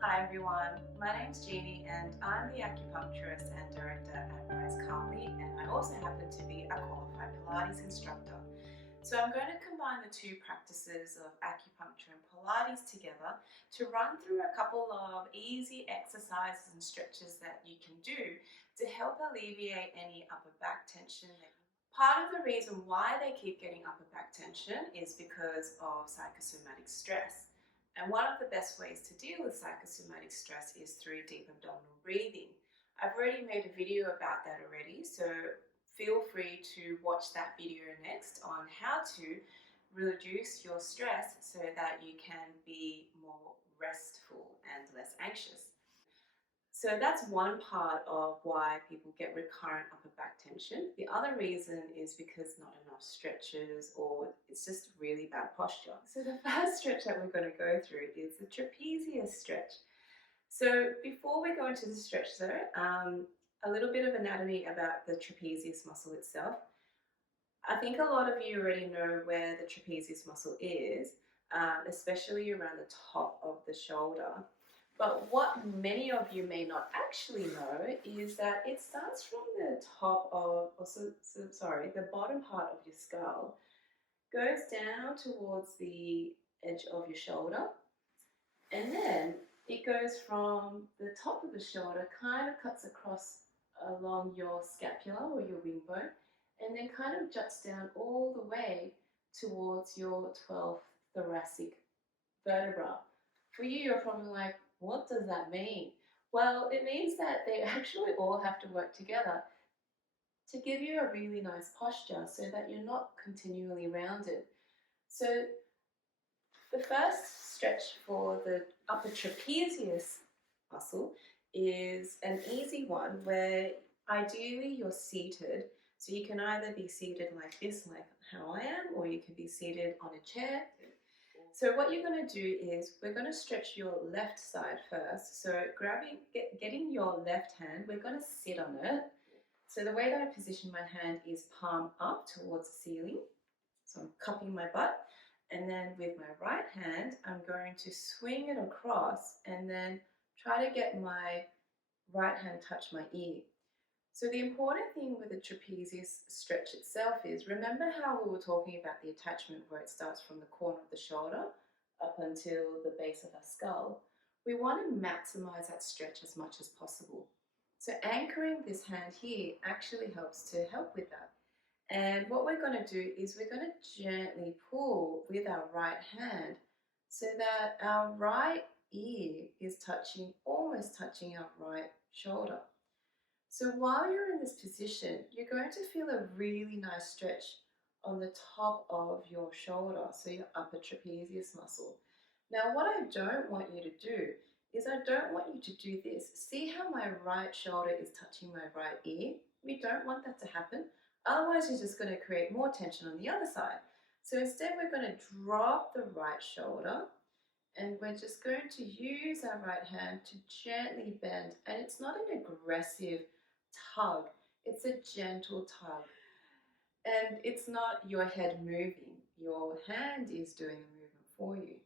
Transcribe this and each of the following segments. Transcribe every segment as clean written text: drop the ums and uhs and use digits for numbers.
Hi everyone, my name's Jeannie and I'm the acupuncturist and director at Rise Calmly, and I also happen to be a qualified Pilates instructor. So I'm going to combine the two practices of acupuncture and Pilates together to run through a couple of easy exercises and stretches that you can do to help alleviate any upper back tension. Part of the reason why they keep getting upper back tension is because of psychosomatic stress. And one of the best ways to deal with psychosomatic stress is through deep abdominal breathing. I've already made a video about that already, so feel free to watch that video next on how to reduce your stress so that you can be more restful and less anxious. So that's one part of why people get recurrent upper back tension. The other reason is because not enough stretches, or it's just really bad posture. So the first stretch that we're going to go through is the trapezius stretch. So before we go into the stretch though, a little bit of anatomy about the trapezius muscle itself. I think a lot of you already know where the trapezius muscle is, especially around the top of the shoulder. But what many of you may not actually know is that it starts from the top of, the bottom part of your skull, goes down towards the edge of your shoulder, and then it goes from the top of the shoulder, kind of cuts across along your scapula or your wing bone, and then kind of juts down all the way towards your 12th thoracic vertebra. For you, you're probably like, what does that mean? Well, it means that they actually all have to work together to give you a really nice posture so that you're not continually rounded. So the first stretch for the upper trapezius muscle is an easy one where ideally you're seated. So you can either be seated like this, like how I am, or you can be seated on a chair. So what you're going to do is we're going to stretch your left side first. So getting your left hand, we're going to sit on it. So the way that I position my hand is palm up towards the ceiling. So I'm cupping my butt. And then with my right hand, I'm going to swing it across and then try to get my right hand touch my ear. So the important thing with the trapezius stretch itself is, remember how we were talking about the attachment where it starts from the corner of the shoulder up until the base of our skull? We want to maximize that stretch as much as possible. So anchoring this hand here actually helps to help with that. And what we're going to do is we're going to gently pull with our right hand so that our right ear is almost touching our right shoulder. So while you're in this position, you're going to feel a really nice stretch on the top of your shoulder, so your upper trapezius muscle. Now, what I don't want you to do is I don't want you to do this. See how my right shoulder is touching my right ear? We don't want that to happen. Otherwise, you're just going to create more tension on the other side. So instead, we're going to drop the right shoulder, and we're just going to use our right hand to gently bend. And it's not an aggressive tug, it's a gentle tug. And it's not your head moving, your hand is doing the movement for you.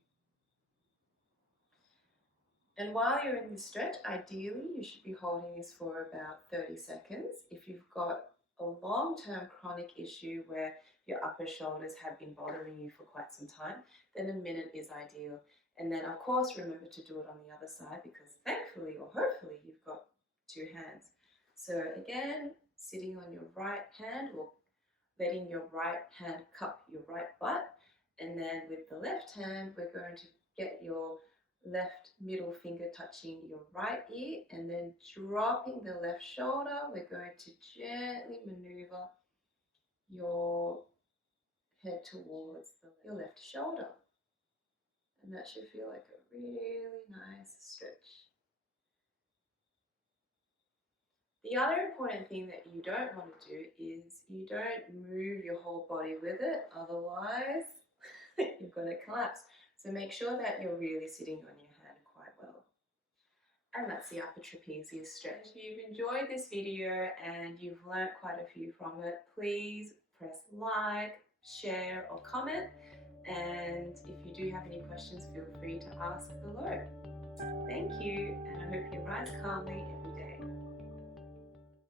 And while you're in this stretch, ideally you should be holding this for about 30 seconds. If you've got a long-term chronic issue where your upper shoulders have been bothering you for quite some time, then a minute is ideal. And then of course remember to do it on the other side, because thankfully or hopefully you've got two hands. So again, sitting on your right hand or letting your right hand cup your right butt, and then with the left hand we're going to get your left middle finger touching your right ear, and then dropping the left shoulder, we're going to gently maneuver your head towards your left shoulder. And that should feel like a really nice stretch. The other important thing that you don't want to do is you don't move your whole body with it, otherwise you're going to collapse. So make sure that you're really sitting on your hand quite well. And that's the upper trapezius stretch. If you've enjoyed this video and you've learnt quite a few from it, please press like, share or comment. And if you do have any questions, feel free to ask below. Thank you. rise calmly,